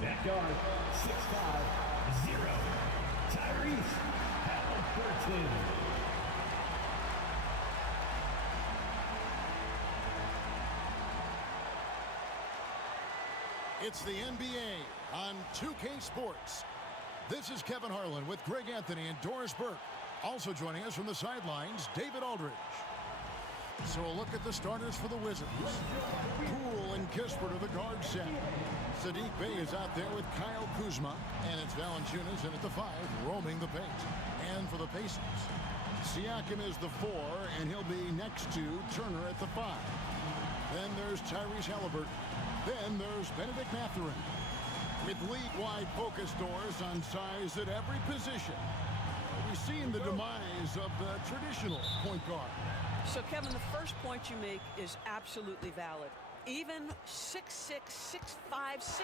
Back guard, 6'5", 0, Tyrese Haliburton. It's the NBA on 2K Sports. This is Kevin Harlan with Greg Anthony and Doris Burke. Also joining us from the sidelines, David Aldridge. So a look at the starters for the Wizards. Poole and Kispert are the guard set. Saddiq Bey is out there with Kyle Kuzma. And it's Valanciunas in at the 5, roaming the paint. And for the Pacers, Siakam is the 4, and he'll be next to Turner at the 5. Then there's Tyrese Haliburton. Then there's Benedict Mathurin. With league-wide focus doors on size at every position, we've seen the demise of the traditional point guard. So, Kevin, the first point you make is absolutely valid. Even 6'6", 6'5", 6'7",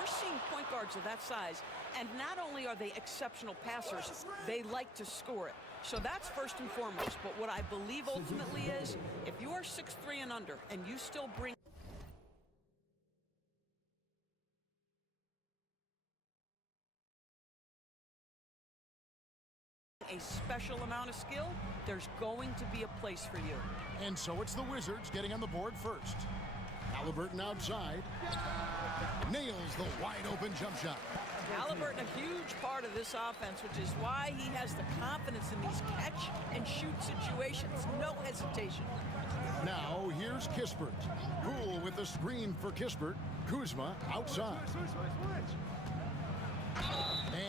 we're seeing point guards of that size. And not only are they exceptional passers, they like to score it. So that's first and foremost. But what I believe ultimately is, if you are 6'3" and under, and you still bring a special amount of skill, there's going to be a place for you. And so it's the Wizards getting on the board first. Haliburton outside. Nails the wide-open jump shot. Haliburton, a huge part of this offense, which is why he has the confidence in these catch-and-shoot situations. No hesitation. Now, here's Kispert. Poole with the screen for Kispert. Kuzma outside.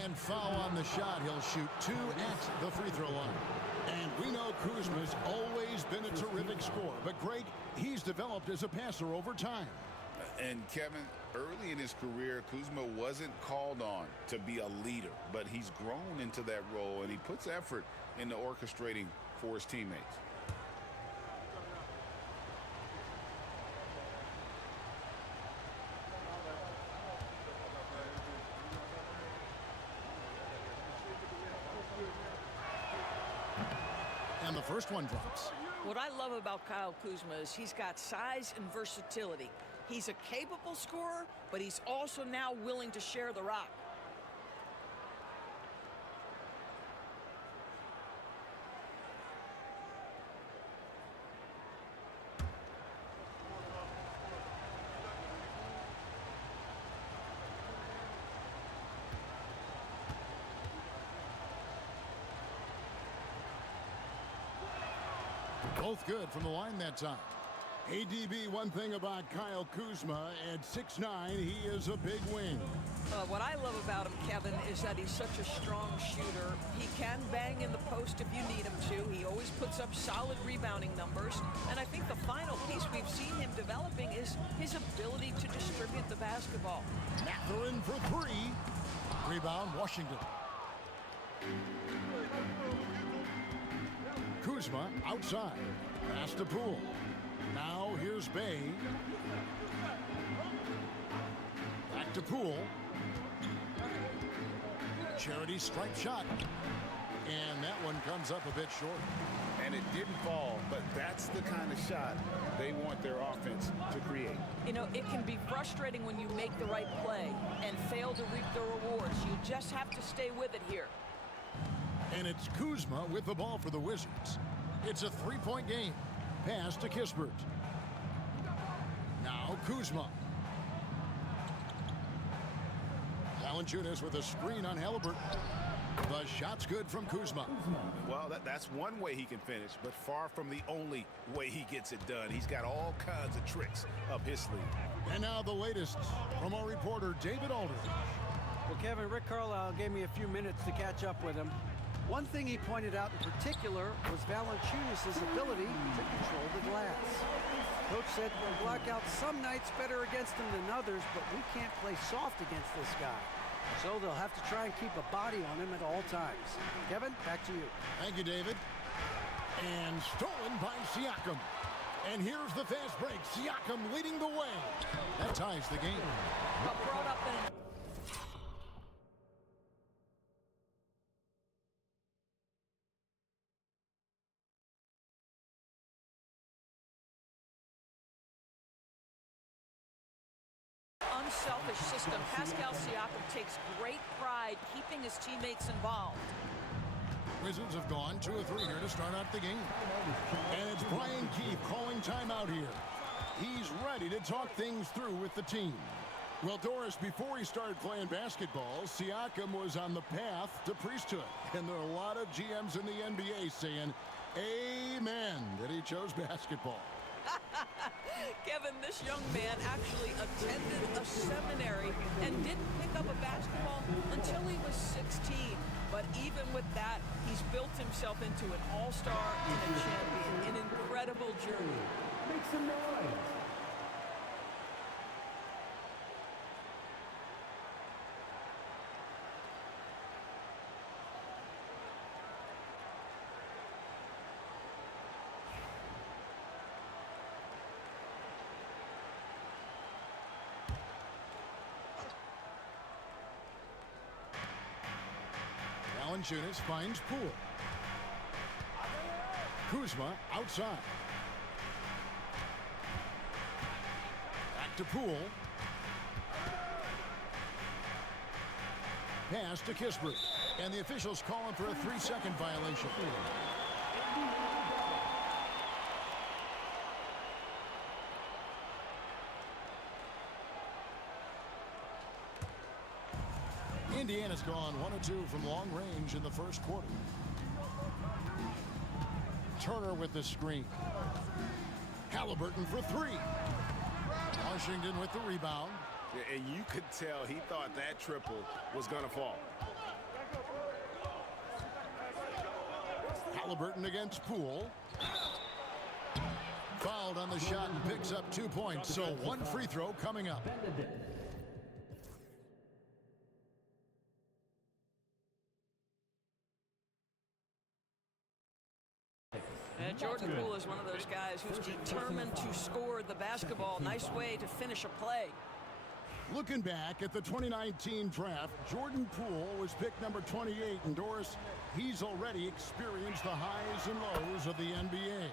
And foul on the shot. He'll shoot 2 at the free throw line. And we know Kuzma's always been a terrific scorer. But, Greg, he's developed as a passer over time. And, Kevin, early in his career, Kuzma wasn't called on to be a leader. But he's grown into that role, and he puts effort into orchestrating for his teammates. And the first one drops. What I love about Kyle Kuzma is he's got size and versatility. He's a capable scorer, but he's also now willing to share the rock. Both good from the line that time. ADB, one thing about Kyle Kuzma, at 6'9", he is a big wing. What I love about him, Kevin, is that he's such a strong shooter. He can bang in the post if you need him to. He always puts up solid rebounding numbers. And I think the final piece we've seen him developing is his ability to distribute the basketball. Mathurin for 3. Rebound, Washington. Kuzma outside. Pass to Poole. Now here's Bey. Back to Poole. Charity stripe shot. And that one comes up a bit short. And it didn't fall, but that's the kind of shot they want their offense to create. You know, it can be frustrating when you make the right play and fail to reap the rewards. You just have to stay with it here. And it's Kuzma with the ball for the Wizards. It's a 3-point game. Pass to Kispert. Now Kuzma. Valanciunas with a screen on Haliburton. The shot's good from Kuzma. Well, that's one way he can finish, but far from the only way he gets it done. He's got all kinds of tricks up his sleeve. And now the latest from our reporter, David Aldridge. Well, Kevin, Rick Carlisle gave me a few minutes to catch up with him. One thing he pointed out in particular was Valanciunas' ability to control the glass. Coach said we'll block out some nights better against him than others, but we can't play soft against this guy. So they'll have to try and keep a body on him at all times. Kevin, back to you. Thank you, David. And stolen by Siakam. And here's the fast break. Siakam leading the way. That ties the game. Brought up in unselfish system. Pascal Siakam takes great pride keeping his teammates involved. Wizards have gone 2 of 3 here to start out the game. And it's Brian Keefe calling timeout here. He's ready to talk things through with the team. Well, Doris, before he started playing basketball, Siakam was on the path to priesthood. And there are a lot of GMs in the NBA saying, amen, that he chose basketball. Kevin, this young man actually attended a seminary and didn't pick up a basketball until he was 16. But even with that, he's built himself into an all-star and a champion. An incredible journey. Make some noise. Valanciunas finds Poole. Kuzma outside. Back to Poole. Pass to Kispert. And the officials call him for a 3-second violation. Indiana's gone 1 of 2 from long range in the first quarter. Turner with the screen. Haliburton for 3. Washington with the rebound. Yeah, and you could tell he thought that triple was going to fall. Haliburton against Poole. Fouled on the shot and picks up 2 points. So 1 free throw coming up. And Jordan Poole is one of those guys who's determined to score the basketball. Nice way to finish a play. Looking back at the 2019 draft, Jordan Poole was picked number 28. And Doris, he's already experienced the highs and lows of the NBA.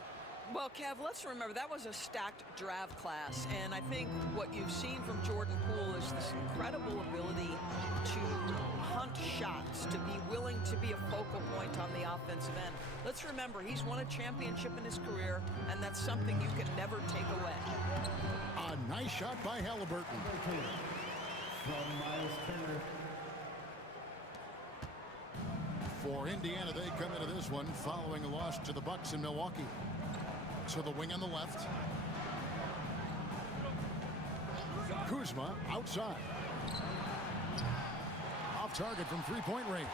Well, Kev, let's remember that was a stacked draft class, and I think what you've seen from Jordan Poole is this incredible ability to hunt shots, to be willing to be a focal point on the offensive end. Let's remember, he's won a championship in his career, and that's something you can never take away. A nice shot by Haliburton. From Miles Turner. For Indiana, they come into this one following a loss to the Bucks in Milwaukee. So the wing on the left. Kuzma outside. Off target from 3-point range.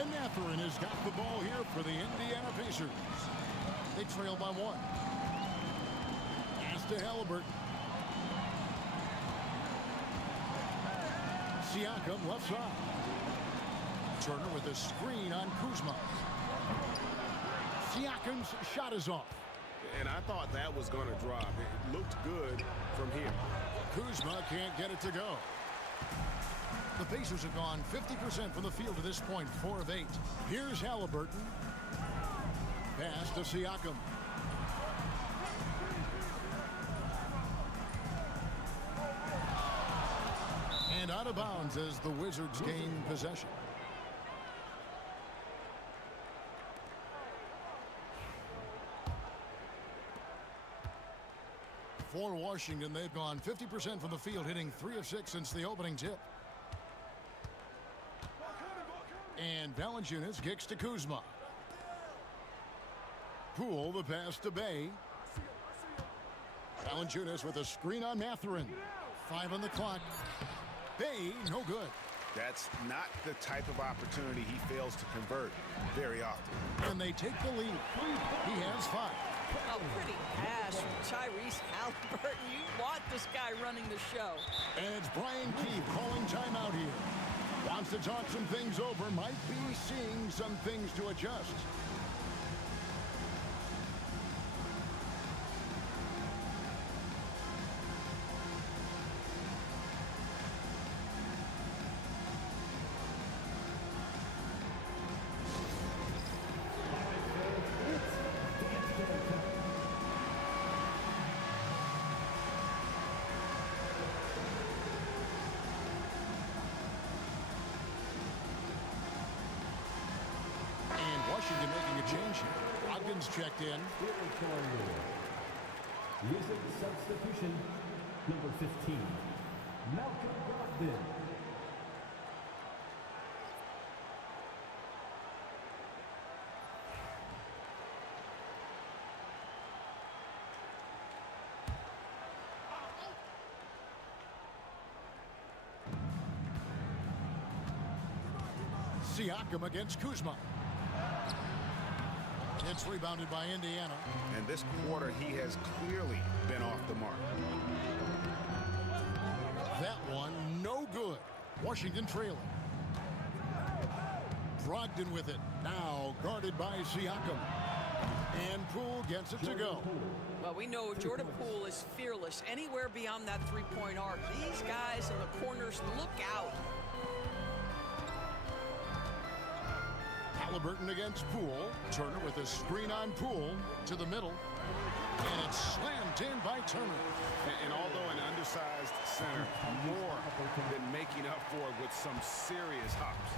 And Mathurin has got the ball here for the Indiana Pacers. They trail by 1. Pass to Haliburton. Siakam left side. Turner with a screen on Kuzma. Siakam's shot is off. And I thought that was going to drop. It looked good from here. Kuzma can't get it to go. The Pacers have gone 50% from the field to this point, 4 of 8. Here's Haliburton. Pass to Siakam. And out of bounds as the Wizards gain possession. For Washington, they've gone 50% from the field, hitting 3 of 6 since the opening tip. And Valanciunas kicks to Kuzma. Poole, the pass to Bay. Valanciunas with a screen on Mathurin. 5 on the clock. Bay, no good. That's not the type of opportunity he fails to convert very often. And they take the lead. He has 5. A pretty pass from Tyrese Haliburton. You want this guy running the show. And it's Brian Keefe calling timeout here. Wants to talk some things over. Might be seeing some things to adjust. change here. Brogdon's checked in. Using substitution, number 15, Malcolm Brogdon. Siakam against Kuzma. It's rebounded by Indiana. And this quarter, he has clearly been off the mark. That one, no good. Washington trailing. Brogdon with it. Now guarded by Siakam. And Poole gets it to go. Well, we know Jordan Poole is fearless anywhere beyond that three-point arc. These guys in the corners, look out. Haliburton against Poole. Turner with a screen on Poole to the middle. And it's slammed in by Turner. And although an undersized center, more than making up for it with some serious hops.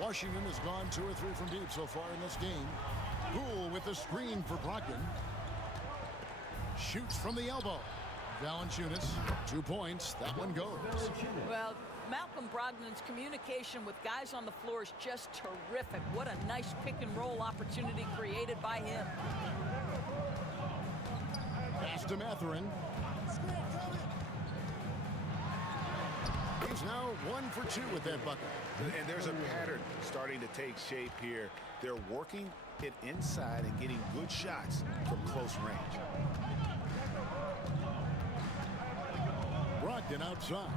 Washington has gone 2 or 3 from deep so far in this game. Poole with the screen for Brogdon. Shoots from the elbow. Valanciunas, 2 points. That one goes. Well, Malcolm Brogdon's communication with guys on the floor is just terrific. What a nice pick-and-roll opportunity created by him. Pass to Mathurin. He's now 1 for 2 with that bucket. And there's a pattern starting to take shape here. They're working it inside and getting good shots from close range. Brogdon outside.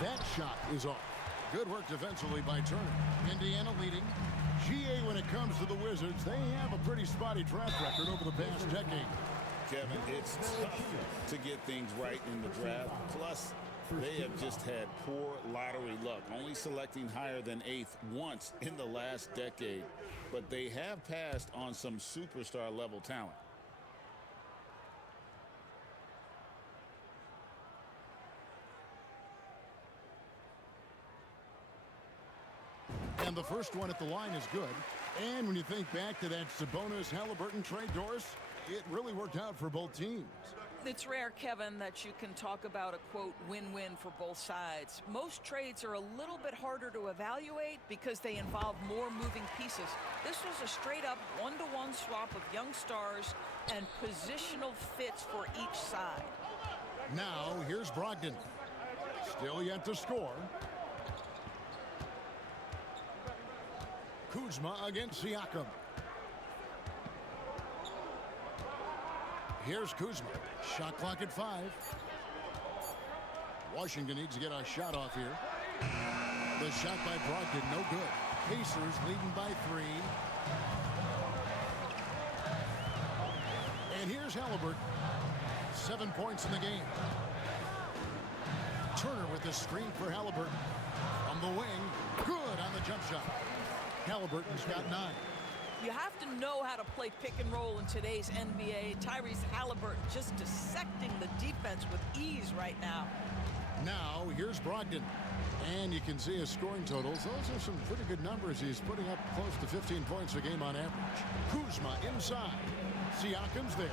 That shot is off. Good work defensively by Turner. Indiana leading. GA, when it comes to the Wizards, they have a pretty spotty track record over the past decade. Kevin, it's tough to get things right in the draft. Plus, they have just had poor lottery luck, only selecting higher than 8th once in the last decade. But they have passed on some superstar-level talent. And the first one at the line is good. And when you think back to that Sabonis-Haliburton trade, Doris, it really worked out for both teams. It's rare, Kevin, that you can talk about a, quote, win-win for both sides. Most trades are a little bit harder to evaluate because they involve more moving pieces. This was a straight-up one-to-one swap of young stars and positional fits for each side. Now, here's Brogdon. Still yet to score. Kuzma against Siakam. Here's Kuzma. Shot clock at 5. Washington needs to get a shot off here. The shot by Brogdon, no good. Pacers leading by 3. And here's Haliburton. 7 points in the game. Turner with the screen for Haliburton. From the wing, good on the jump shot. Haliburton's got 9. You have to know how to play pick and roll in today's NBA. Tyrese Haliburton just dissecting the defense with ease right now. Now, here's Brogdon. And you can see his scoring totals. Those are some pretty good numbers. He's putting up close to 15 points a game on average. Kuzma inside. Siakam's there.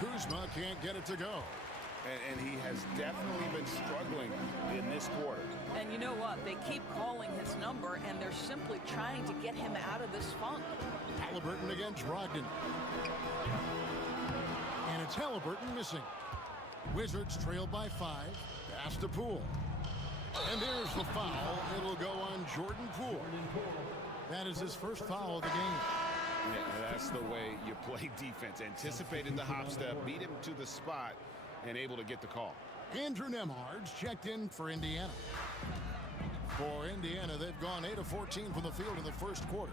Kuzma can't get it to go. And he has definitely been struggling in this quarter. And you know what? They keep calling his number, and they're simply trying to get him out of this funk. Haliburton against Brogdon. And it's Haliburton missing. Wizards trail by 5. Pass to Poole. And there's the foul. It'll go on Jordan Poole. That is his first foul of the game. Yeah, that's the way you play defense. Anticipated the hop step, beat him to the spot, and able to get the call. Andrew Nembhard's checked in for Indiana. For Indiana, they've gone 8 of 14 from the field in the first quarter.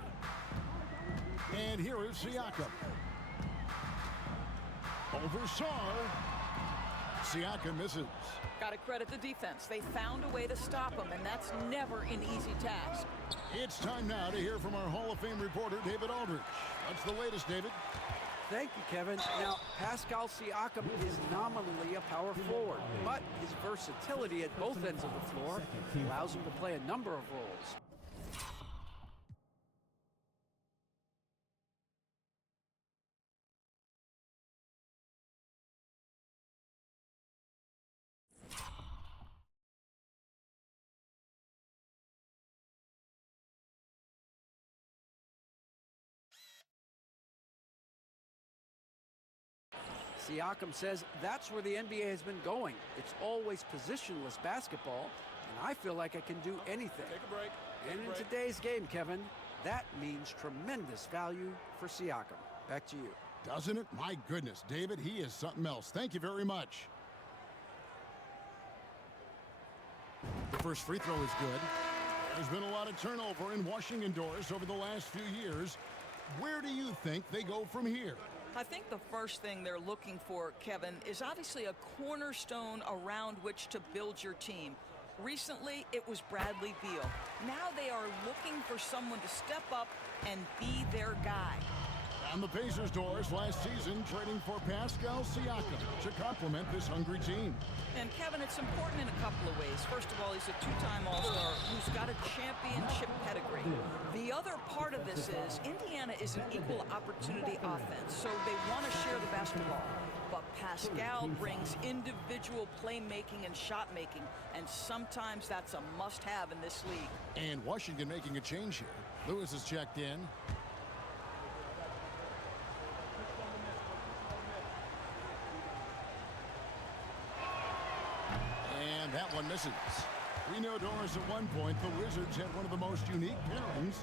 And here is Siakam. Over Sarr. Siakam misses. Got to credit the defense. They found a way to stop him, and that's never an easy task. It's time now to hear from our Hall of Fame reporter, David Aldridge. What's the latest, David? Thank you, Kevin. Now, Pascal Siakam is nominally a power forward, but his versatility at both ends of the floor allows him to play a number of roles. Siakam says that's where the NBA has been going. It's always positionless basketball, and I feel like I can do anything. Take a break. And in today's game, Kevin, that means tremendous value for Siakam. Back to you. Doesn't it? My goodness, David, he is something else. Thank you very much. The first free throw is good. There's been a lot of turnover in Washington doors over the last few years. Where do you think they go from here? I think the first thing they're looking for, Kevin, is obviously a cornerstone around which to build your team. Recently, it was Bradley Beal. Now they are looking for someone to step up and be their guy. And the Pacers' doors last season trading for Pascal Siakam to complement this hungry team. And Kevin, it's important in a couple of ways. First of all, he's a two-time All-Star who's got a championship pedigree. The other part of this is Indiana is an equal opportunity offense, so they want to share the basketball. But Pascal brings individual playmaking and shot making, and sometimes that's a must-have in this league. And Washington making a change here. Lewis is checked in. And that one misses. We know, Doris, at one point the Wizards had one of the most unique pairings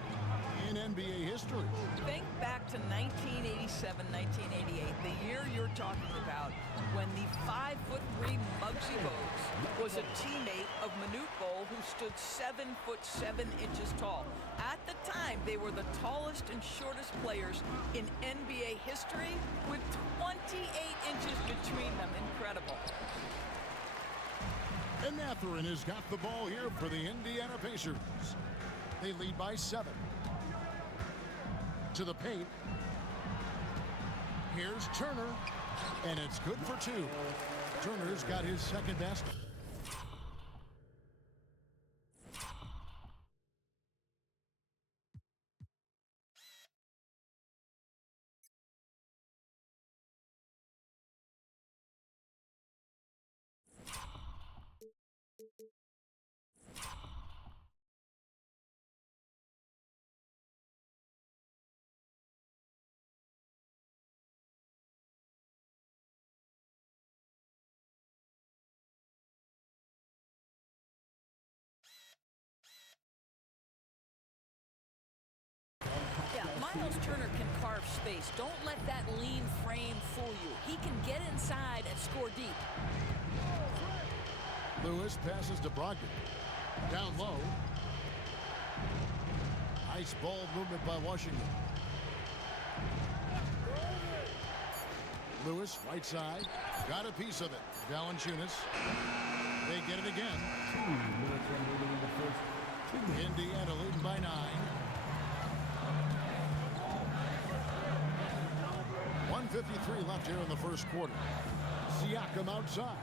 in NBA history. Think back to 1987, 1988, the year you're talking about, when the 5'3" Muggsy Bogues was a teammate of Manute Bol, who stood 7'7" tall. At the time, they were the tallest and shortest players in NBA history, with 28 inches between them. Incredible. And Mathurin has got the ball here for the Indiana Pacers. They lead by 7. To the paint. Here's Turner, and it's good for 2. Turner's got his second basket. Yeah, Miles Turner can carve space. Don't let that lean frame fool you. He can get inside and score deep. Lewis passes to Brogdon. Down low. Nice ball movement by Washington. Lewis, right side. Got a piece of it. Valanciunas. They get it again. 2 minutes remaining in the first. 2 minutes. Indiana leading by 9. 1:53 left here in the first quarter. Siakam outside.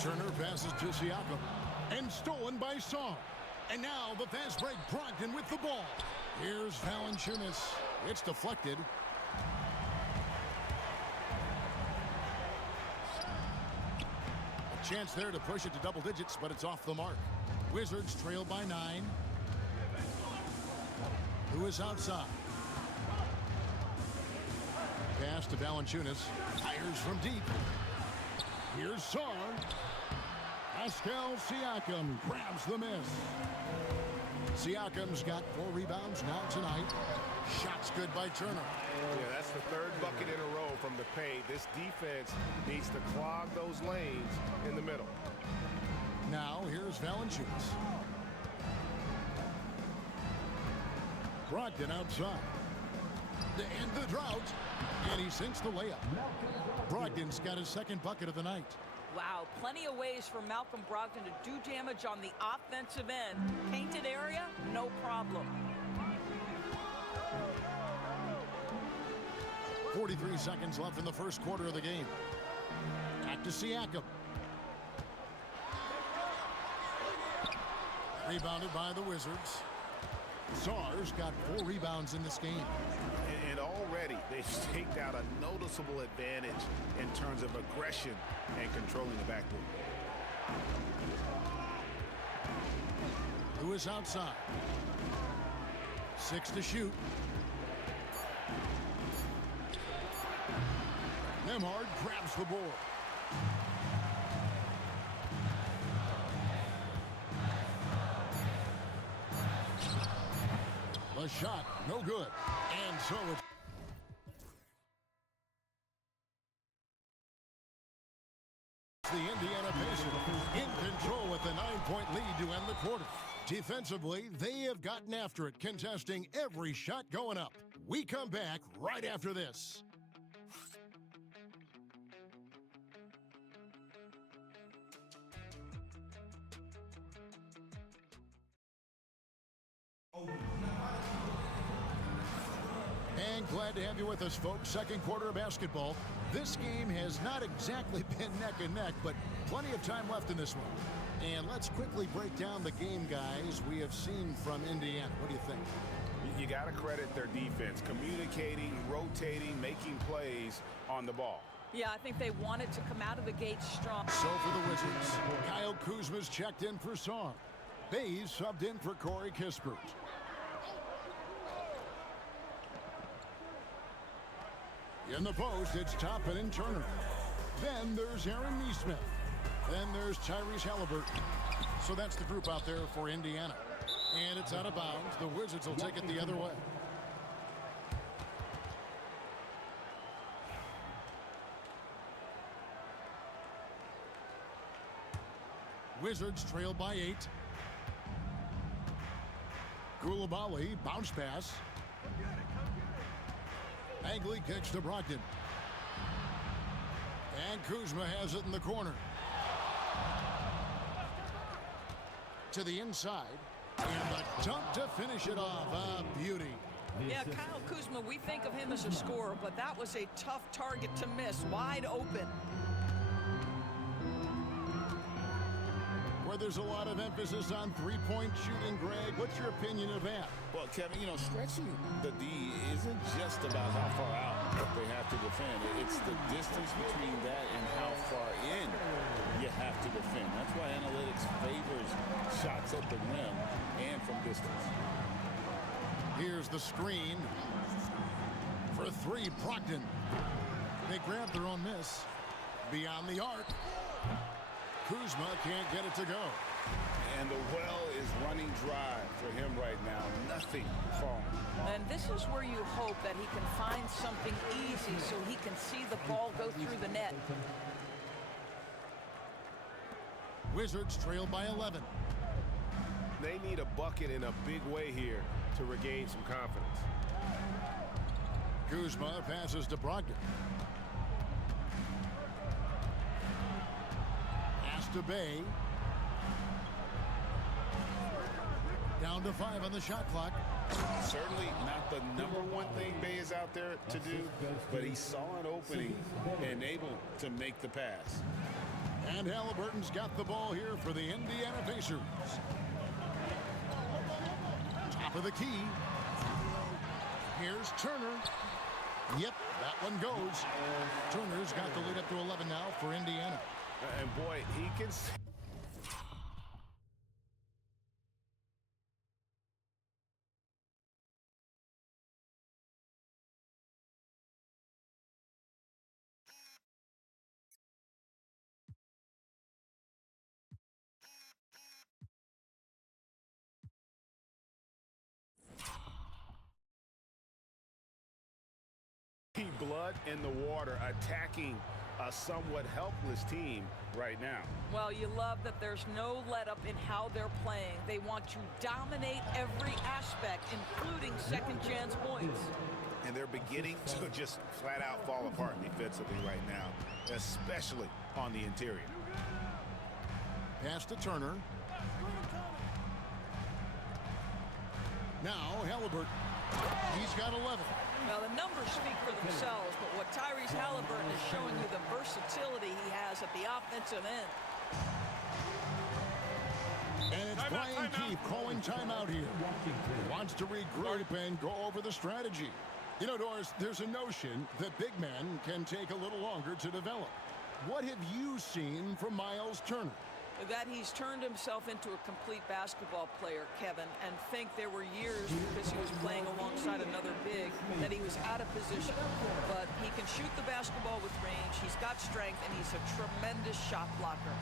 Turner passes to Siakam. And stolen by Song. And now the fast break. Brogdon with the ball. Here's Valanciunas. It's deflected. A chance there to push it to double digits, but it's off the mark. Wizards trail by 9. Lewis outside. Pass to Valanciunas. Fires from deep. Here's Song. Pascal Siakam grabs the miss. Siakam's got 4 rebounds now tonight. Shots good by Turner. Yeah, that's the 3rd bucket in a row from the paint. This defense needs to clog those lanes in the middle. Now here's Valanciunas. Brogdon outside. To end the drought. And he sinks the layup. Brogdon's got his 2nd bucket of the night. Wow, plenty of ways for Malcolm Brogdon to do damage on the offensive end. Painted area, no problem. 43 seconds left in the first quarter of the game. Back to Siakam. Rebounded by the Wizards. Sarr's got 4 rebounds in this game. And already they've staked out a noticeable advantage in terms of aggression and controlling the backcourt. Lewis outside. 6 to shoot. Nembhard grabs the board. The shot, no good. And so it's the Indiana Pacers in control with a 9-point lead to end the quarter. Defensively, they have gotten after it, contesting every shot going up. We come back right after this. And glad to have you with us, folks. Second quarter of basketball. This game has not exactly been neck and neck, but plenty of time left in this one. And let's quickly break down the game, guys, we have seen from Indiana. What do you think? You got to credit their defense, communicating, rotating, making plays on the ball. Yeah, I think they wanted to come out of the gate strong. So for the Wizards, Kyle Kuzma's checked in for Song. Bays subbed in for Corey Kispert. In the post, it's Toppin and Turner. Then there's Aaron Nesmith. Then there's Tyrese Haliburton. So that's the group out there for Indiana. And it's out of bounds. The Wizards will take it the other way. Wizards trail by 8. Koulibaly, bounce pass. Bagley kicks to Brogdon. And Kuzma has it in the corner. To the inside. And the dunk to finish it off. A beauty. Yeah, Kyle Kuzma, we think of him as a scorer, but that was a tough target to miss. Wide open. Where there's a lot of emphasis on three-point shooting, Greg. What's your opinion of that? Well, Kevin, you know, stretching the D isn't just about how far out they have to defend. It's the distance between that and how far in you have to defend. That's why analytics favors shots at the rim and from distance. Here's the screen. For 3, Brogdon. They grab their own miss. Beyond the arc. Kuzma can't get it to go. And the well is running dry for him right now. Nothing falling. And this is where you hope that he can find something easy so he can see the ball go through the net. Wizards trail by 11. They need a bucket in a big way here to regain some confidence. Kuzma passes to Brogdon. To Bay. Down to 5 on the shot clock. Certainly not the #1 thing Bay is out there to do, but he saw an opening and able to make the pass. And Haliburton's got the ball here for the Indiana Pacers. Top of the key. Here's Turner. Yep, that one goes. Turner's got the lead up to 11 now for Indiana. And boy, he can... blood in the water, attacking a somewhat helpless team right now. Well, you love that there's no let-up in how they're playing. They want to dominate every aspect, including second-chance points. And they're beginning to just flat-out fall apart defensively right now, especially on the interior. Pass to Turner. Now Haliburton. He's got 11. Well, the numbers speak for themselves, but what Tyrese Haliburton is showing you the versatility he has at the offensive end. And it's Brian Keefe calling timeout here. He wants to regroup and go over the strategy. You know, Doris, there's a notion that big men can take a little longer to develop. What have you seen from Miles Turner? that he's turned himself into a complete basketball player, Kevin, and think there were years because he was playing alongside another big that he was out of position. But he can shoot the basketball with range, he's got strength, and he's a tremendous shot blocker.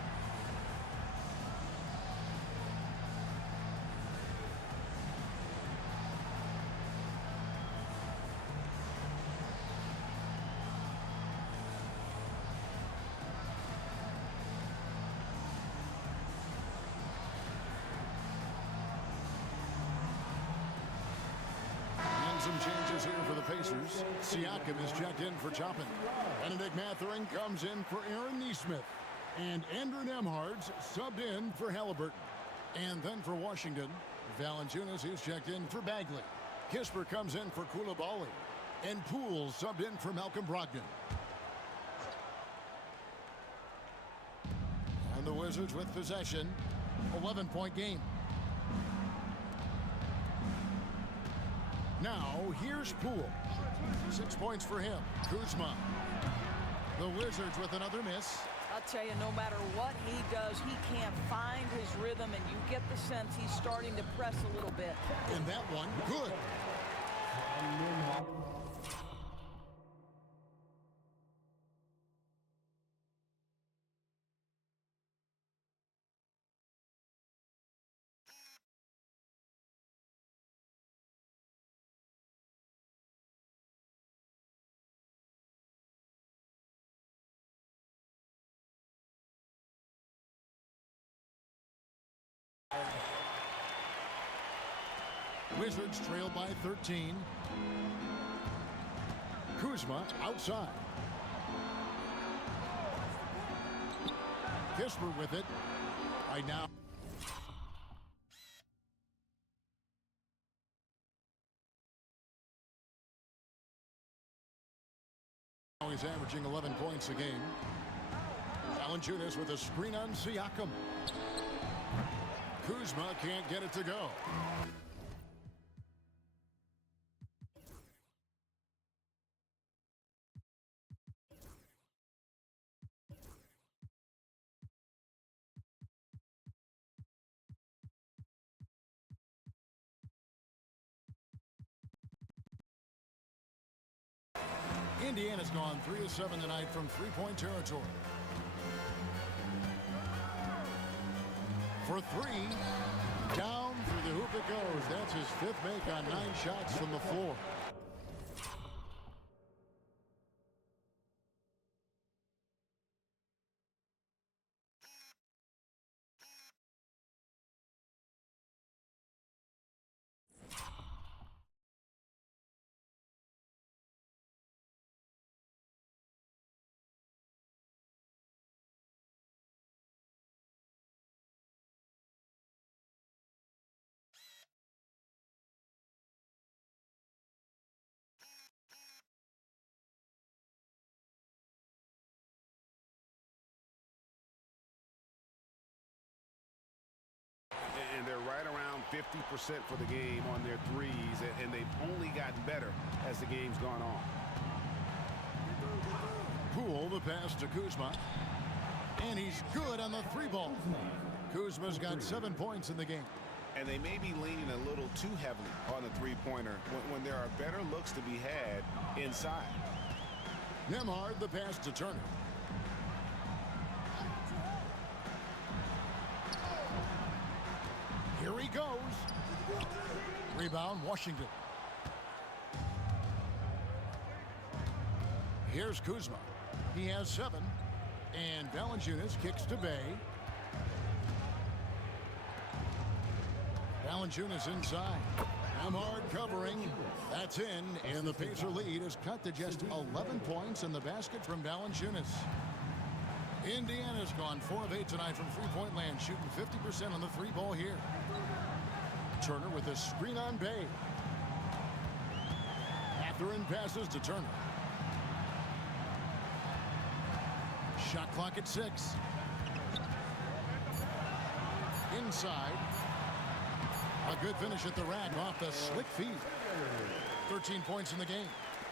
Some changes here for the Pacers. Siakam is checked in for Chopin. Benedict Mathurin comes in for Aaron Nesmith. And Andrew Nembhard's subbed in for Haliburton. And then for Washington, Valanciunas is checked in for Bagley. Kisper comes in for Koulibaly. And Poole subbed in for Malcolm Brogdon. And the Wizards with possession. 11-point game. Now, here's Poole. 6 points for him. Kuzma. The Wizards with another miss. I'll tell you, no matter what he does, he can't find his rhythm, and you get the sense he's starting to press a little bit. And that one, good. Wizards trail by 13. Kuzma outside. Kisper with it. Right now. He's averaging 11 points a game. Valanciunas with a screen on Siakam. Kuzma can't get it to go. Indiana's gone 3 of 7 tonight from three-point territory. For three, down through the hoop it goes. That's his 5th make on 9 shots from the floor. And they're right around 50% for the game on their threes, and they've only gotten better as the game's gone on. Poole, the pass to Kuzma. And he's good on the 3-ball. Kuzma's got 7 points in the game. And they may be leaning a little too heavily on the three-pointer when there are better looks to be had inside. Nembhard, the pass to Turner. Here he goes. Rebound, Washington. Here's Kuzma. He has 7. And Valanciunas kicks to Bay. Valanciunas inside. Nembhard covering. That's in. And the Pacer lead is cut to just 11 points in the basket from Valanciunas. Indiana's gone 4 of 8 tonight from three-point land, shooting 50% on the 3-ball here. Turner with a screen on Bay. Mathurin passes to Turner. Shot clock at 6. Inside. A good finish at the rack off the slick feed. 13 points in the game.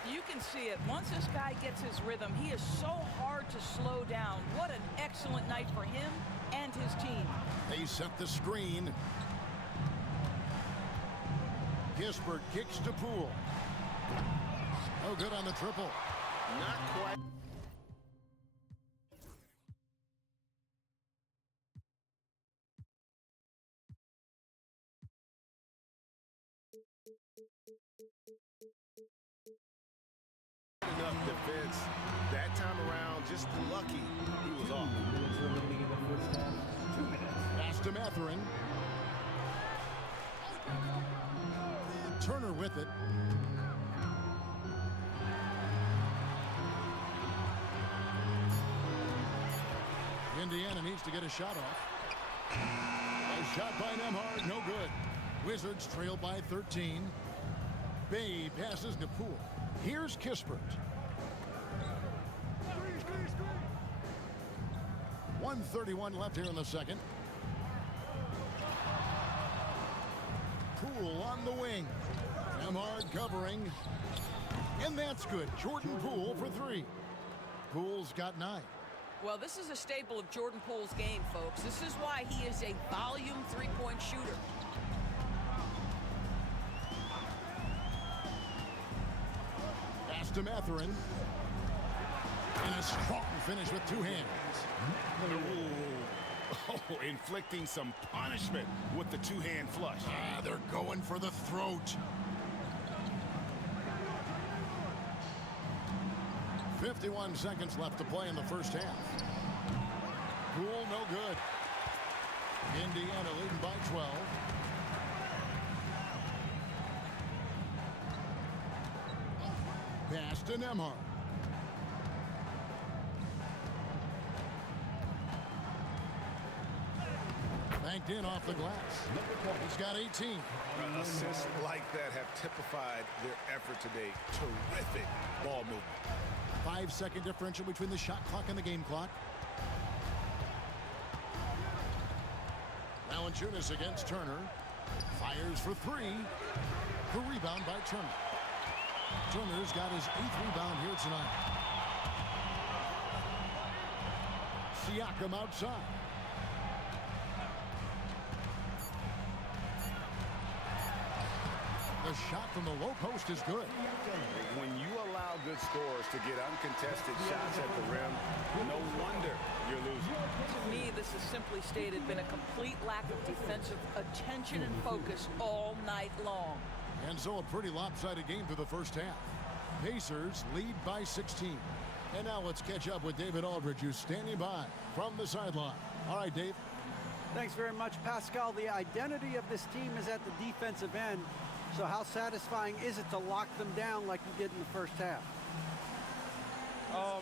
You can see it. Once this guy gets his rhythm, he is so hard to slow down. What an excellent night for him and his team. They set the screen. Kispert kicks to Poole. No good on the triple. Not quite. Enough defense. That time around, just lucky he was off. Pass to Mathurin. Turner with it. Indiana needs to get a shot off. A shot by Nembhard, no good. Wizards trail by 13. Bay passes to Poole. Here's Kispert. 1:31 left here in the second. Poole on the wing. Nembhard covering. And that's good. Jordan Poole for 3. Poole's got 9. Well, this is a staple of Jordan Poole's game, folks. This is why he is a volume three-point shooter. Pass to Mathurin. And a strong finish with 2 hands. Oh, inflicting some punishment with the 2-hand flush. They're going for the throat. 51 seconds left to play in the first half. Poole, no good. Indiana leading by 12. Pass to Nembhard. Banked in off the glass. He's got 18. Assists like that have typified their effort today. Terrific ball movement. 5-second differential between the shot clock and the game clock. Valanciunas against Turner. Fires for 3. The rebound by Turner. Turner's got his 8th rebound here tonight. Siakam outside. The shot from the low post is good. When you allow good scorers to get uncontested shots at the rim, no wonder you're losing. To me, this has simply stated been a complete lack of defensive attention and focus all night long. And so a pretty lopsided game through the first half. Pacers lead by 16. And now let's catch up with David Aldridge, who's standing by from the sideline. All right, Dave. Thanks very much, Pascal. The identity of this team is at the defensive end. So how satisfying is it to lock them down like you did in the first half?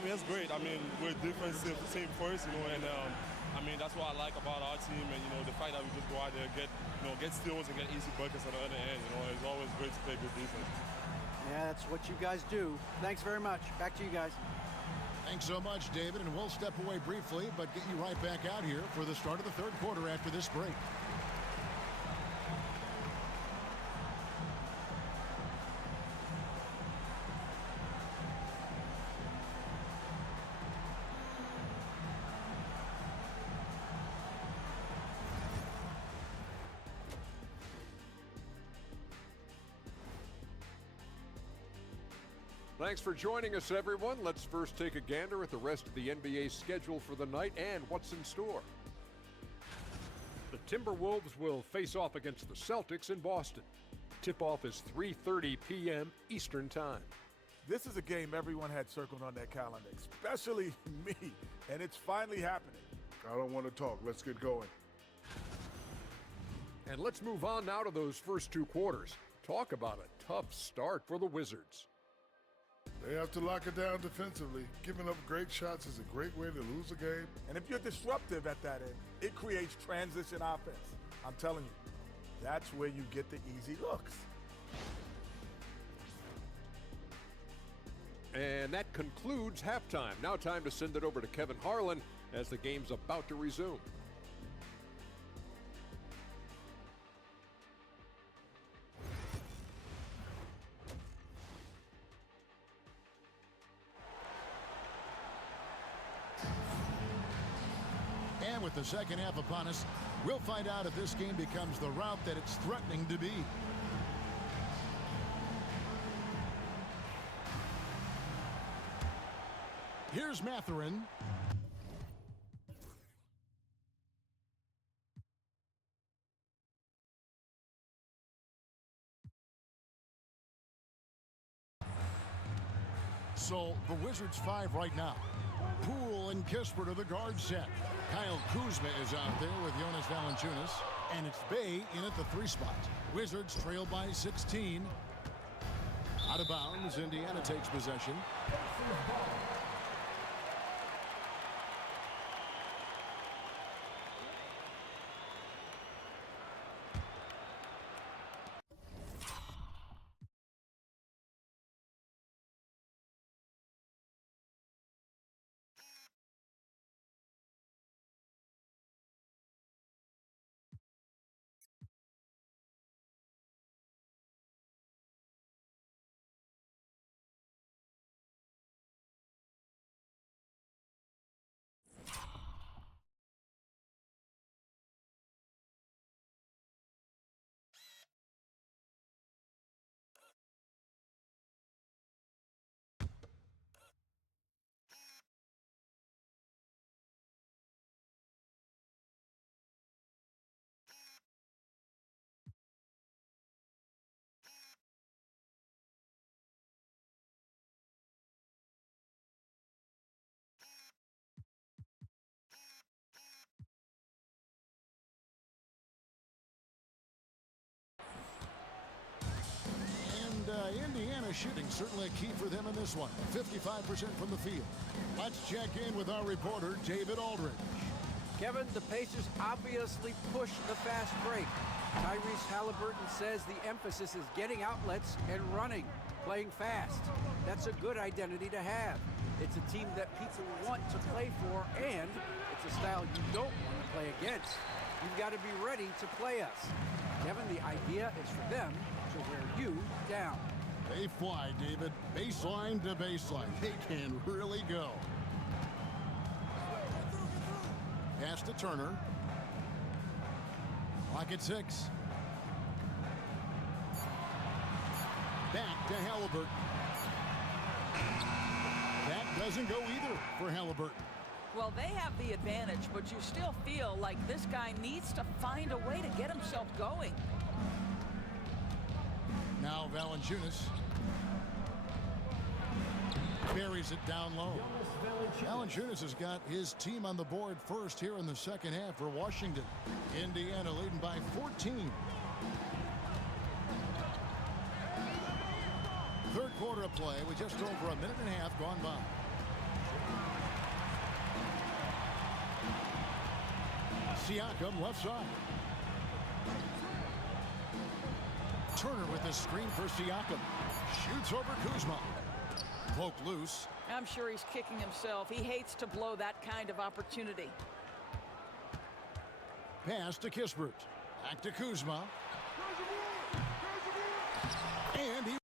It's great. I mean, we're a defensive team first, and I mean, that's what I like about our team, and the fact that we just go out there and get steals and get easy buckets at the other end. It's always great to play good defense. Yeah, that's what you guys do. Thanks very much. Back to you guys. Thanks so much, David, and we'll step away briefly, but get you right back out here for the start of the third quarter after this break. Thanks for joining us, everyone. Let's first take a gander at the rest of the NBA schedule for the night and what's in store. The Timberwolves will face off against the Celtics in Boston. Tip-off is 3:30 p.m. Eastern Time. This is a game everyone had circled on their calendar, especially me, and it's finally happening. I don't want to talk. Let's get going. And let's move on now to those first 2 quarters. Talk about a tough start for the Wizards. They have to lock it down defensively. Giving up great shots is a great way to lose a game. And if you're disruptive at that end, it creates transition offense. I'm telling you, that's where you get the easy looks. And that concludes halftime. Now time to send it over to Kevin Harlan as the game's about to resume. And with the second half upon us, we'll find out if this game becomes the route that it's threatening to be. Here's Mathurin. So the Wizards 5 right now. Poole and Kispert are the guard set. Kyle Kuzma is out there with Jonas Valanciunas. And it's Bay in at the 3 spot. Wizards trail by 16. Out of bounds, Indiana takes possession. Indiana shooting certainly a key for them in this one. 55% from the field. Let's check in with our reporter, David Aldridge. Kevin, the Pacers obviously push the fast break. Tyrese Haliburton says the emphasis is getting outlets and running, playing fast. That's a good identity to have. It's a team that people want to play for, and it's a style you don't want to play against. You've got to be ready to play us. Kevin, the idea is for them to wear you down. They fly, David. Baseline to baseline. They can really go. Pass to Turner. Clock at 6. Back to Haliburton. That doesn't go either for Haliburton. Well, they have the advantage, but you still feel like this guy needs to find a way to get himself going. Now Valanciunas buries it down low. Valanciunas has got his team on the board first here in the second half for Washington. Indiana leading by 14. Third quarter of play with just over a minute and a half gone by. Siakam left side. Turner with the screen for Siakam. Shoots over Kuzma. Poke loose. I'm sure he's kicking himself. He hates to blow that kind of opportunity. Pass to Kispert. Back to Kuzma. And he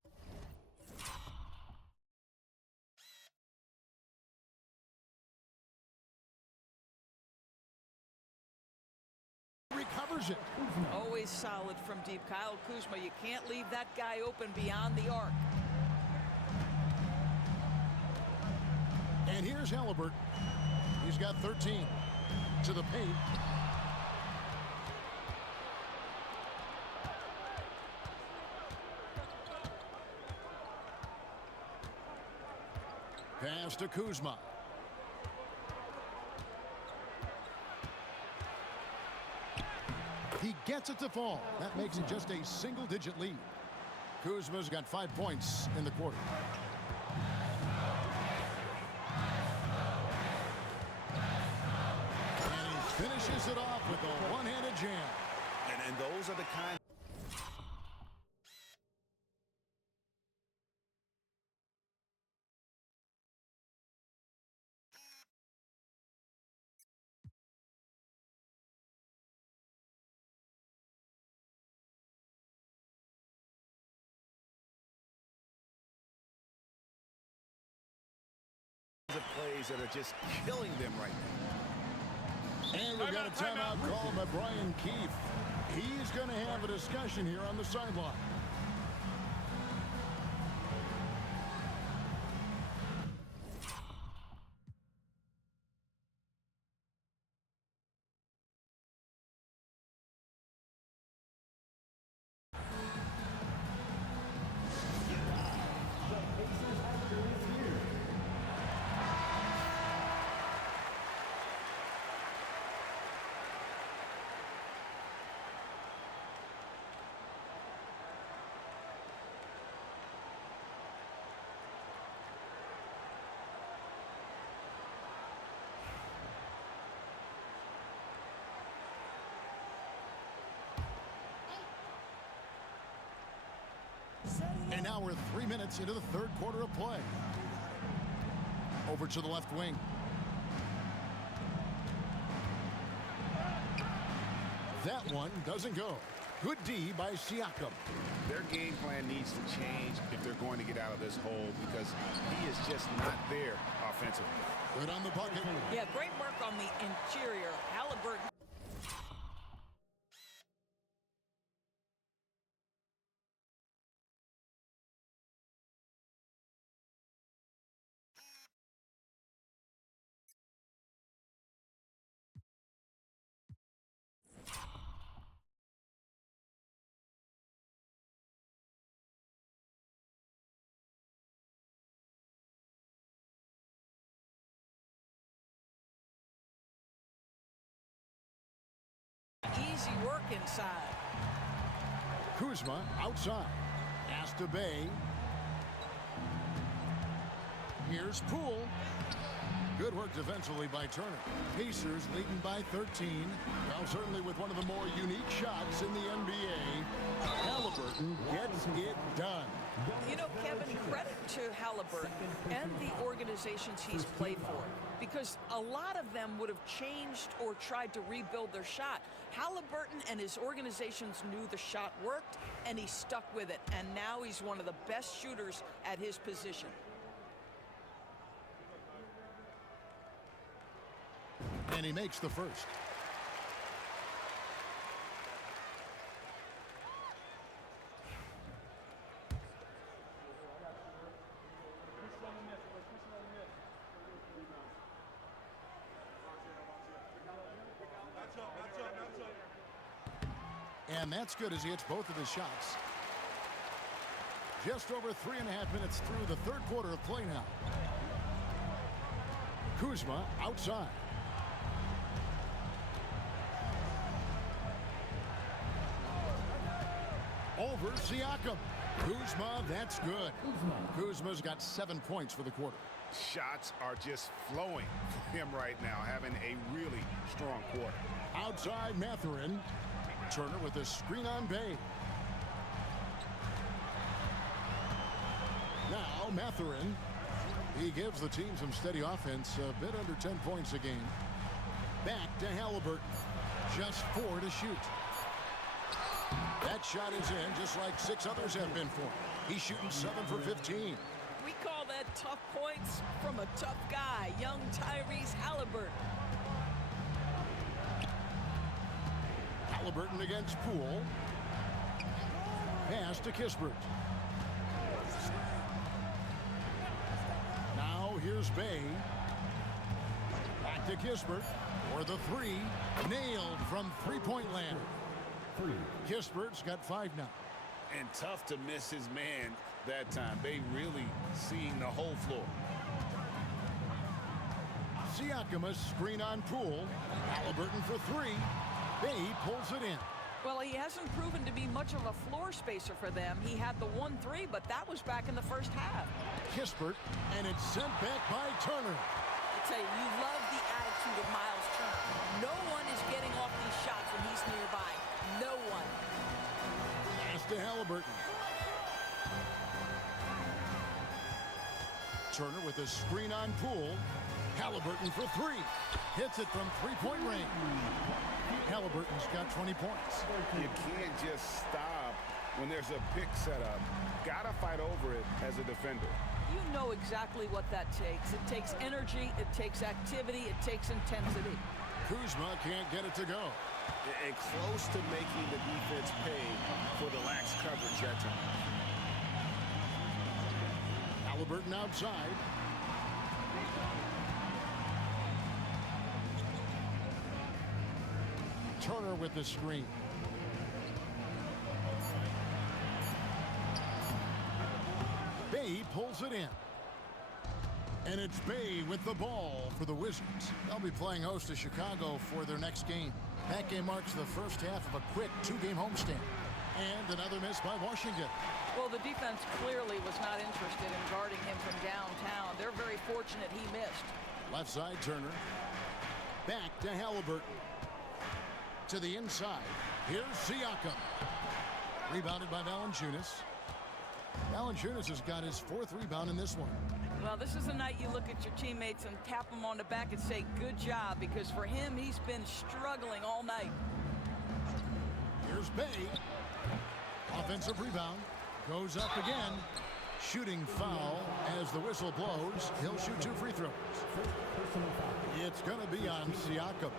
recovers it. Always solid from deep. Kyle Kuzma, you can't leave that guy open beyond the arc. And here's Haliburton. He's got 13 to the paint. Pass to Kuzma. He gets it to fall. That makes it just a single-digit lead. Kuzma's got 5 points in the quarter. And he finishes it off with a one-handed jam. And those are the kind. Plays that are just killing them right now. And we've got a timeout called by Brian Keefe. He's going to have a discussion here on the sideline. And now we're 3 minutes into the third quarter of play. Over to the left wing. That one doesn't go. Good D by Siakam. Their game plan needs to change if they're going to get out of this hole because he is just not there offensively. Good on the bucket. Yeah, great work on the interior. Haliburton. Easy work inside. Kuzma outside. Pass to Bay. Here's Poole. Good work defensively by Turner. Pacers leading by 13. Well, certainly with one of the more unique shots in the NBA. Haliburton gets it done. You know, Kevin, credit to Haliburton and the organizations he's played for, because a lot of them would have changed or tried to rebuild their shot. Haliburton and his organizations knew the shot worked, and he stuck with it, and now he's one of the best shooters at his position. And he makes the first. And that's good as he hits both of his shots. Just over 3.5 minutes through the third quarter of play now. Kuzma outside. Over Siakam. Kuzma, that's good. Kuzma's got 7 points for the quarter. Shots are just flowing for him right now, having a really strong quarter. Outside Mathurin. Turner with a screen on Bay. Now Mathurin. He gives the team some steady offense, a bit under 10 points a game. Back to Haliburton. Just 4 to shoot. That shot is in, just like 6 others have been for him. He's shooting 7 for 15. We call that tough points from a tough guy, young Tyrese Haliburton. Haliburton against Poole. Pass to Kispert. Now here's Bay. Back to Kispert for the 3. Nailed from three-point land. Kispert's got 5 now. And tough to miss his man that time. Bay really seeing the whole floor. Siakam a screen on Poole. Haliburton for 3. Bay pulls it in. Well, he hasn't proven to be much of a floor spacer for them. He had the 1-3, but that was back in the first half. Kispert, and it's sent back by Turner. I tell you, you love the attitude of Miles Turner. No one is getting off these shots when he's nearby. No one. Pass to Haliburton. Turner with a screen on Poole. Haliburton for 3. Hits it from three-point range. Haliburton's got 20 points. You can't just stop when there's a pick set up. Gotta fight over it as a defender. You know exactly what that takes. It takes energy, it takes activity, it takes intensity. Kuzma can't get it to go. And close to making the defense pay for the lax coverage that time. Haliburton outside. Turner with the screen. Bay pulls it in. And it's Bay with the ball for the Wizards. They'll be playing host to Chicago for their next game. That game marks the first half of a quick two-game homestand. And another miss by Washington. Well, the defense clearly was not interested in guarding him from downtown. They're very fortunate he missed. Left side, Turner. Back to Haliburton. To the inside. Here's Siakam. Rebounded by Valanciunas. Valanciunas has got his 4th rebound in this one. Well, this is the night you look at your teammates and tap them on the back and say, good job, because for him, he's been struggling all night. Here's Bay. Offensive rebound. Goes up again. Shooting foul as the whistle blows. He'll shoot 2 free throws. It's going to be on Siakam.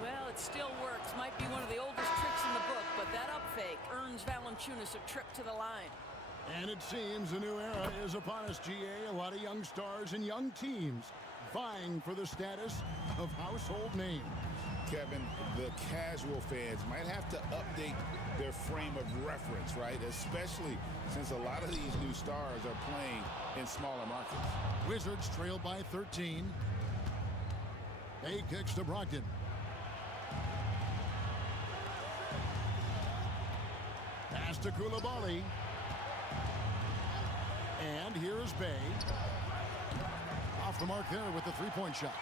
Well, it still works. Might be one of the oldest tricks in the book, but that up fake earns Valanciunas a trip to the line. And it seems a new era is upon us, GA. A lot of young stars and young teams vying for the status of household names. Kevin, the casual fans might have to update their frame of reference, right? Especially since a lot of these new stars are playing in smaller markets. Wizards trail by 13. Bay kicks to Brogdon. Pass to Koulibaly. And here is Bay. Off the mark there with the three-point shot.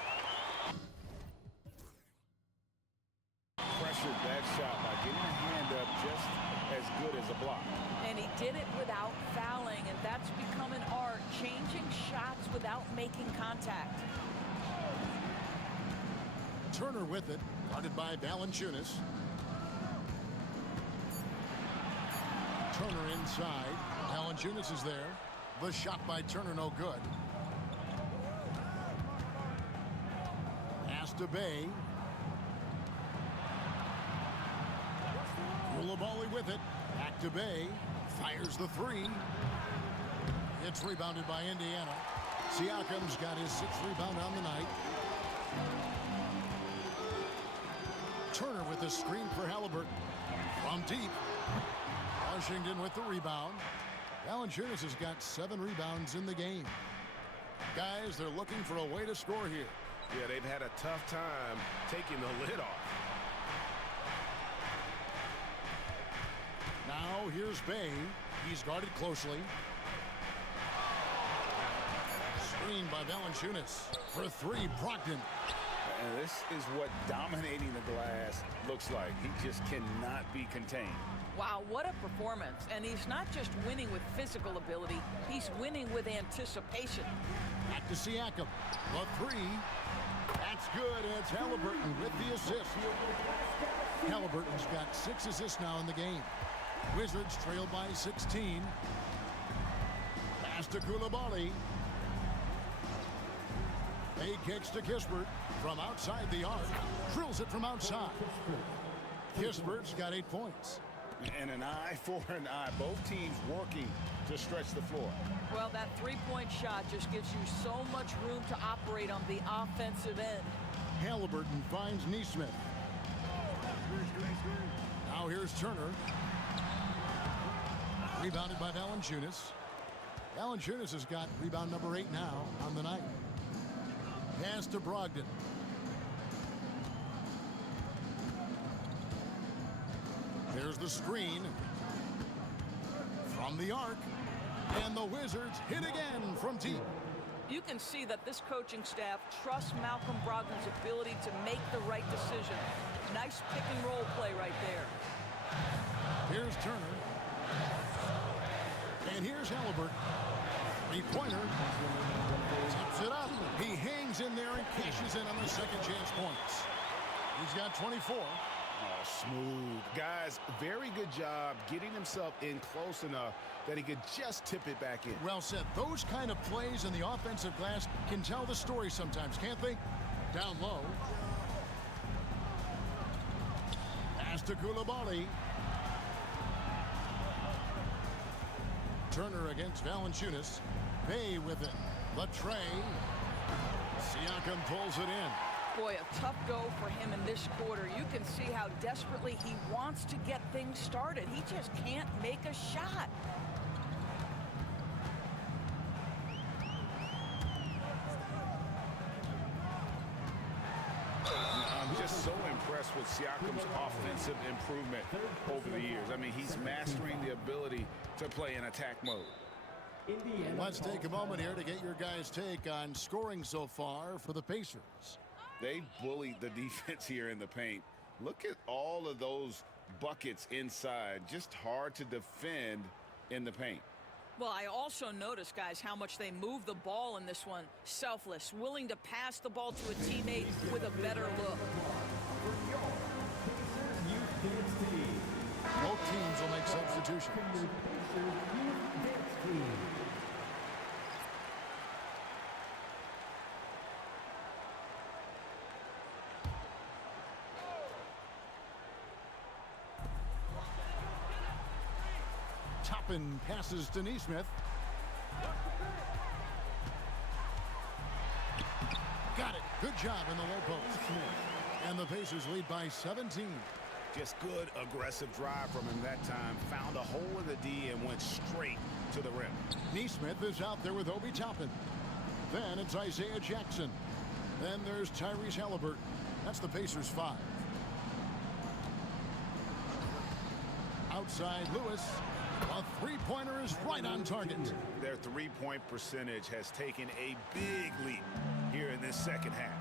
Pressured that shot by getting a hand up just as good as a block. And he did it without fouling, and that's become an art, changing shots without making contact. Turner with it, guarded by Valanciunas. Turner inside. Valanciunas is there. The shot by Turner no good. Pass to Bay. Koulibaly with it. Back to Bay. Fires the 3. It's rebounded by Indiana. Siakam's got his 6th rebound on the night. Turner with the screen for Haliburton. From deep. Washington with the rebound. Valanciunas has got 7 rebounds in the game. Guys, they're looking for a way to score here. Yeah, they've had a tough time taking the lid off. Now here's Bay. He's guarded closely. Screen by Valanciunas. For 3, Brogdon. And this is what dominating the glass looks like. He just cannot be contained. Wow, what a performance. And he's not just winning with physical ability, he's winning with anticipation. Back to Siakam. The 3. That's good. It's Haliburton with the assist. Haliburton's got 6 assists now in the game. Wizards trail by 16. Pass to Koulibaly. Bay kicks to Kispert from outside the arc. Drills it from outside. Kispert's got 8 points. And an eye for an eye. Both teams working to stretch the floor. Well, that 3-point shot just gives you so much room to operate on the offensive end. Haliburton finds Nesmith. Now here's Turner. Rebounded by Valanciunas. Valanciunas has got rebound number 8 now on the night. Pass to Brogdon. There's the screen from the arc, and the Wizards hit again from deep. You can see that this coaching staff trusts Malcolm Brogdon's ability to make the right decision. Nice pick and roll play right there. Here's Turner. And here's Haliburton. 3-pointer. Tips it up. He hangs in there and cashes in on the second chance points. He's got 24. Oh, smooth. Guys, very good job getting himself in close enough that he could just tip it back in. Well said. Those kind of plays in the offensive glass can tell the story sometimes, can't they? Down low. Pass to Koulibaly. Turner against Valanciunas. Bay with it. The tray. Siakam pulls it in. Boy, a tough go for him in this quarter. You can see how desperately he wants to get things started. He just can't make a shot. I'm just so impressed with Siakam's offensive improvement over the years. I mean, he's mastering the ability to play in attack mode. Let's take a moment here to get your guys' take on scoring so far for the Pacers. They bullied the defense here in the paint. Look at all of those buckets inside. Just hard to defend in the paint. Well, I also noticed, guys, how much they move the ball in this one. Selfless, willing to pass the ball to a teammate with a better look. Both teams will make substitutions. Toppin passes to Neesmith. Got it. Good job in the low post. And the Pacers lead by 17. Just good aggressive drive from him that time. Found a hole in the D and went straight to the rim. Neesmith is out there with Obi Toppin. Then it's Isaiah Jackson. Then there's Tyrese Haliburton. That's the Pacers 5. Outside Lewis. A three-pointer is right on target. Their three-point percentage has taken a big leap here in this second half.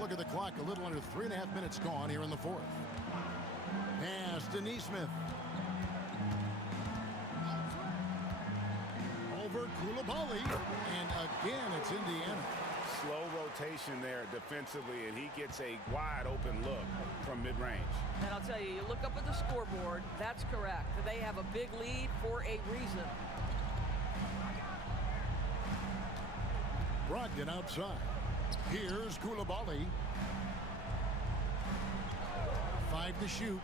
Look at the clock, a little under 3.5 minutes gone here in the fourth. Pass to Neesmith. Over Koulibaly. And again, it's Indiana. Slow rotation there defensively, and he gets a wide open look from mid-range. And I'll tell you, you look up at the scoreboard, that's correct. They have a big lead for a reason. Brogdon outside. Here's Koulibaly. 5 to shoot.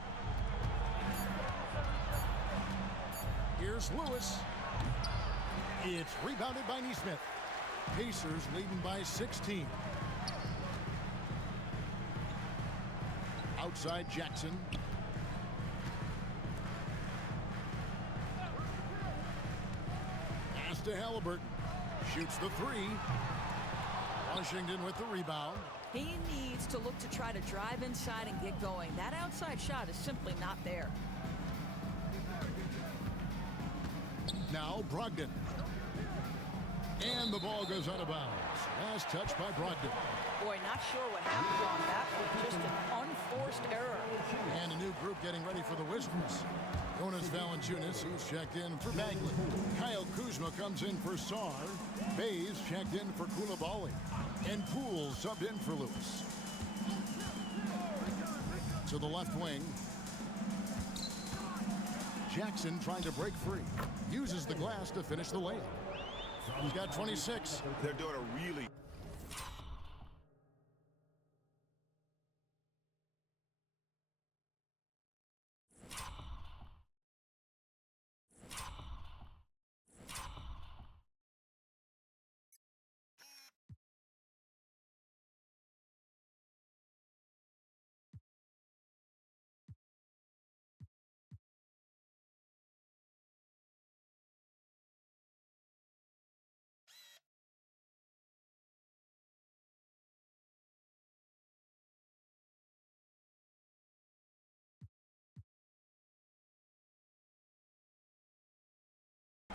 Here's Lewis. It's rebounded by Neesmith. Pacers leading by 16. Outside Jackson. Pass to Haliburton. Shoots the three. Washington with the rebound. He needs to look to try to drive inside and get going. That outside shot is simply not there. Now Brogdon. And the ball goes out of bounds. Last touch by Brogdon. Boy, not sure what happened on that. Just an unforced error. And a new group getting ready for the Wizards. Jonas Valanciunas, who's checked in for Bagley. Kyle Kuzma comes in for Sarr. Bays checked in for Koulibaly. And Poole subbed in for Lewis. To the left wing. Jackson trying to break free. Uses the glass to finish the layup. He's got 26. They're doing a really...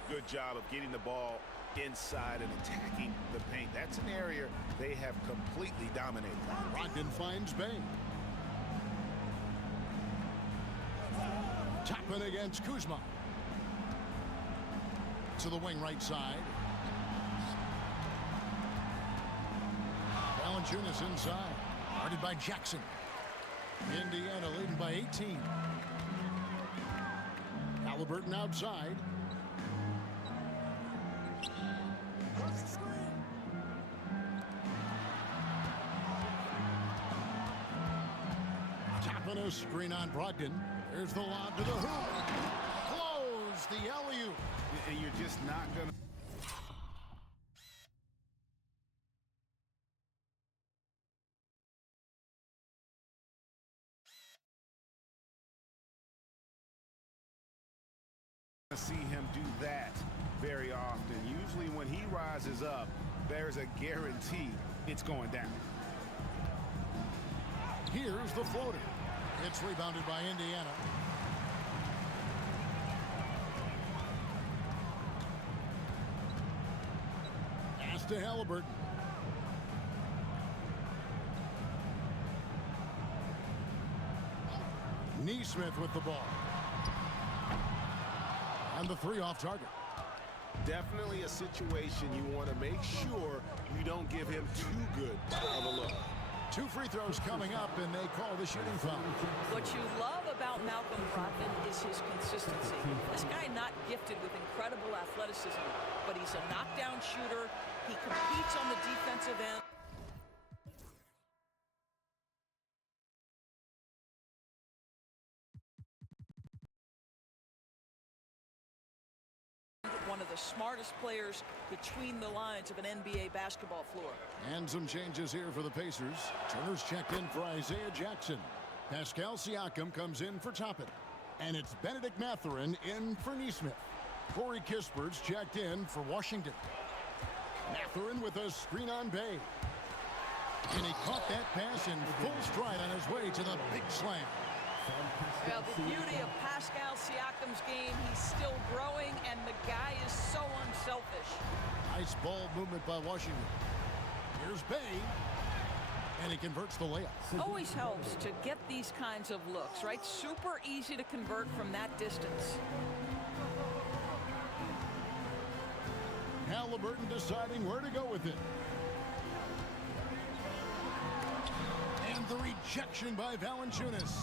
Good job of getting the ball inside and attacking the paint. That's an area they have completely dominated. Brogdon finds Bay. Toppin against Kuzma. To the wing right side. Valanciunas inside. Guarded by Jackson. Indiana leading by 18. Haliburton outside. and a screen on Brogdon. There's the lob to the hoop. Close the alley-oop. And you're just not going to see him do that very often. Usually when he rises up, there's a guarantee it's going down. Here's the floater. It's rebounded by Indiana. Pass to Haliburton. Neesmith with the ball. And the three off target. Definitely a situation you want to make sure you don't give him too good of a look. 2 free throws coming up, and they call the shooting foul. What you love about Malcolm Brogdon is his consistency. This guy not gifted with incredible athleticism, but he's a knockdown shooter. He competes on the defensive end. One of the smartest players between the lines of an NBA basketball floor. And some changes here for the Pacers. Turner's checked in for Isaiah Jackson. Pascal Siakam comes in for Toppin. And it's Benedict Mathurin in for Neesmith. Corey Kispert's checked in for Washington. Mathurin with a screen on Bay. And he caught that pass in full stride on his way to the big slam. Well, the beauty of Pascal Siakam's game, he's still growing, and the guy is so unselfish. Nice ball movement by Washington. Here's Bay, and he converts the layup. Always helps to get these kinds of looks, right? Super easy to convert from that distance. Haliburton deciding where to go with it. And the rejection by Valanciunas.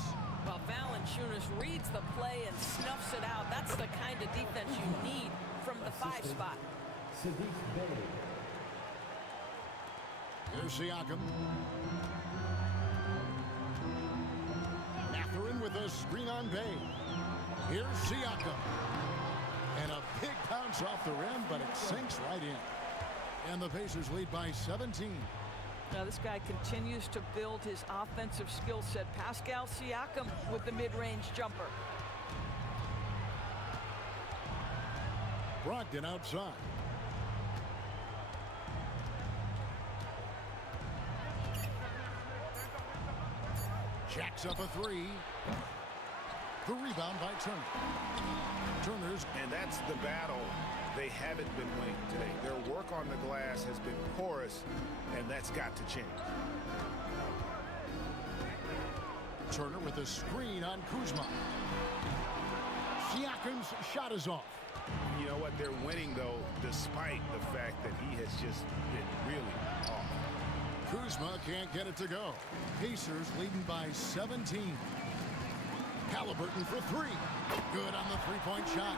Well, Valanciunas reads the play and snuffs it out. That's the kind of defense you need from the 5 spot. Here's Siakam. Mathurin with a screen on Bay. Here's Siakam. And a big bounce off the rim, but it sinks right in. And the Pacers lead by 17. Now this guy continues to build his offensive skill set. Pascal Siakam with the mid-range jumper. Brogdon outside. Jacks up a 3. The rebound by Turner. Turner's. And that's the battle they haven't been winning today. Their work on the glass has been porous, and that's got to change. Turner with a screen on Kuzma. Siakam's shot is off. You know what? They're winning, though, despite the fact that he has just been really off. Kuzma can't get it to go. Pacers leading by 17. Haliburton for 3. Good on the three-point shot.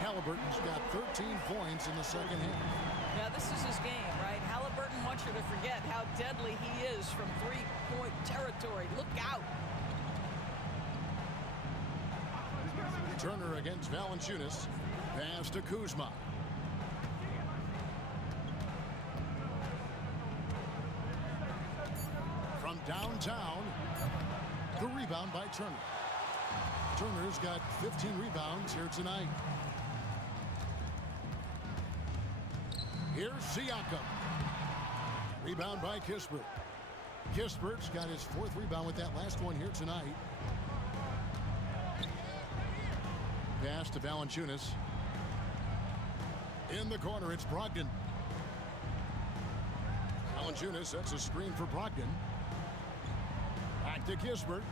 Haliburton's got 13 points in the second half. Now this is his game, right? Haliburton wants you to forget how deadly he is from three-point territory. Look out. Turner against Valanciunas. Pass to Kuzma. From downtown, the rebound by Turner. Turner's got 15 rebounds here tonight. Here's Siakam. Rebound by Kispert. Kispert's got his 4th rebound with that last one here tonight. Pass to Valanciunas. In the corner, it's Brogdon. Valanciunas sets a screen for Brogdon. Back to Kispert.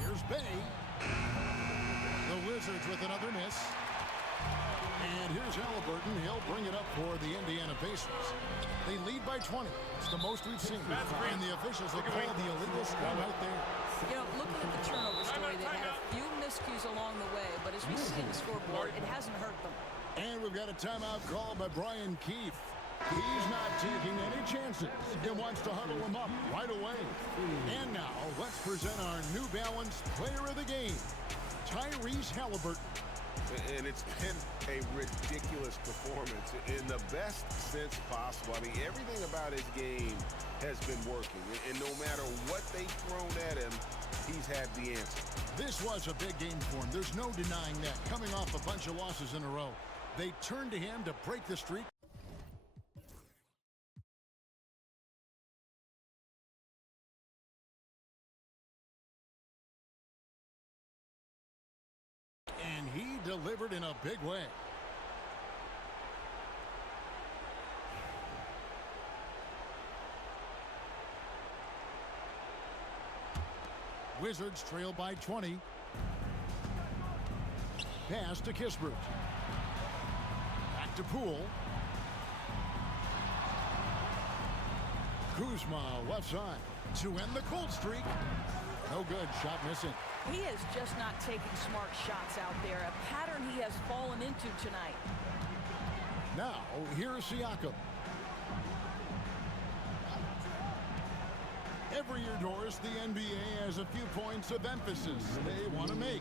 Here's Bay. The Wizards with another miss. And here's Haliburton. He'll bring it up for the Indiana Pacers. They lead by 20. It's the most we've seen. And the officials will call the illegal scrum right there. You know, looking at the turnover story, they had a few miscues along the way, but as we see in the scoreboard, it hasn't hurt them. And we've got a timeout called by Brian Keefe. He's not taking any chances. He wants to huddle him up right away. And now, let's present our New Balance player of the game, Tyrese Haliburton. And it's been a ridiculous performance in the best sense possible. I mean, everything about his game has been working. And no matter what they've thrown at him, he's had the answer. This was a big game for him. There's no denying that. Coming off a bunch of losses in a row, they turned to him to break the streak. And he delivered in a big way. Wizards trail by 20. Pass to Kispert. Back to Poole. Kuzma left side to end the cold streak. No good. Shot missing. He is just not taking smart shots out there, a pattern he has fallen into tonight. Now, here's Siakam. Every year, Doris, the NBA has a few points of emphasis they want to make.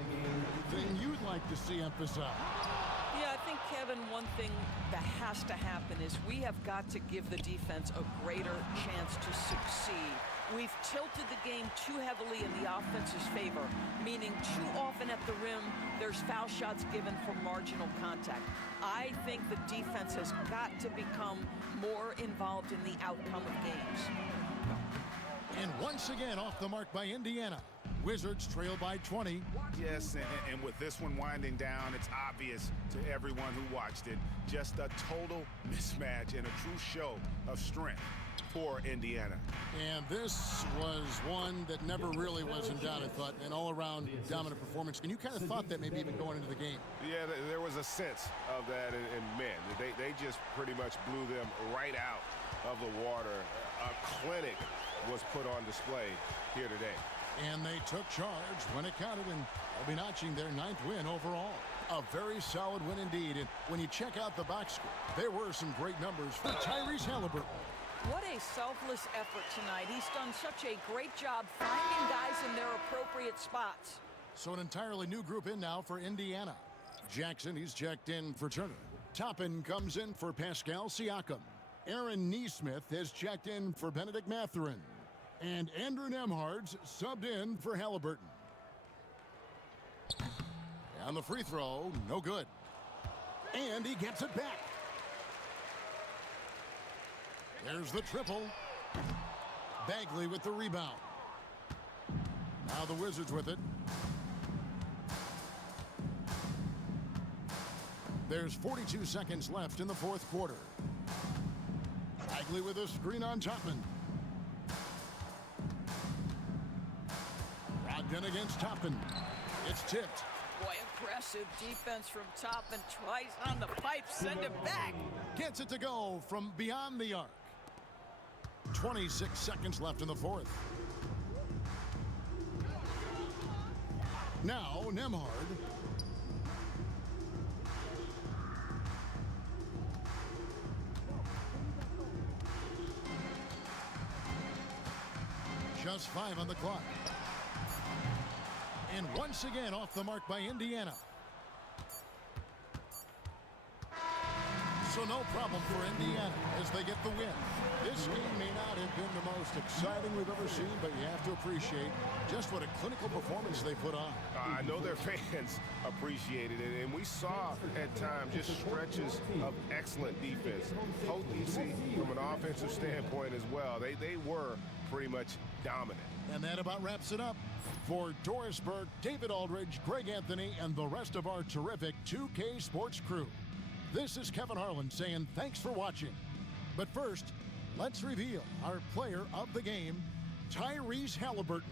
Thing you'd like to see emphasized. Yeah, I think, Kevin, one thing that has to happen is we have got to give the defense a greater chance to succeed. We've tilted the game too heavily in the offense's favor, meaning too often at the rim, there's foul shots given for marginal contact. I think the defense has got to become more involved in the outcome of games. And once again, off the mark by Indiana. Wizards trail by 20. Yes, and with this one winding down, it's obvious to everyone who watched it. Just a total mismatch and a true show of strength for Indiana. And this was one that never really was in doubt, I thought, an all-around dominant performance. And you kind of thought that maybe even going into the game. Yeah, there was a sense of that, and man, they just pretty much blew them right out of the water. A clinic was put on display here today. And they took charge when it counted, and they'll be notching their 9th win overall. A very solid win indeed. And when you check out the box score, there were some great numbers for Tyrese Haliburton. What a selfless effort tonight. He's done such a great job finding guys in their appropriate spots. So an entirely new group in now for Indiana. Jackson, he's checked in for Turner. Toppin comes in for Pascal Siakam. Aaron Neesmith has checked in for Benedict Mathurin. And Andrew Nembhard's subbed in for Haliburton. And the free throw, no good. And he gets it back. There's the triple. Bagley with the rebound. Now the Wizards with it. There's 42 seconds left in the fourth quarter. Bagley with a screen on Toppin. Brogdon against Toppin. It's tipped. Boy, impressive defense from Toppin. Twice on the pipe, send it back. Gets it to go from beyond the arc. 26 seconds left in the fourth. Now, Nembhard. Just 5 on the clock. And once again off the mark by Indiana. So no problem for Indiana as they get the win. This game may not have been the most exciting we've ever seen, but you have to appreciate just what a clinical performance they put on. I know their fans appreciated it, and we saw at times just stretches of excellent defense. Potency from an offensive standpoint as well. They were pretty much dominant. And that about wraps it up. For Doris Burke, David Aldridge, Greg Anthony, and the rest of our terrific 2K Sports crew, this is Kevin Harlan saying thanks for watching. But first, let's reveal our player of the game, Tyrese Haliburton.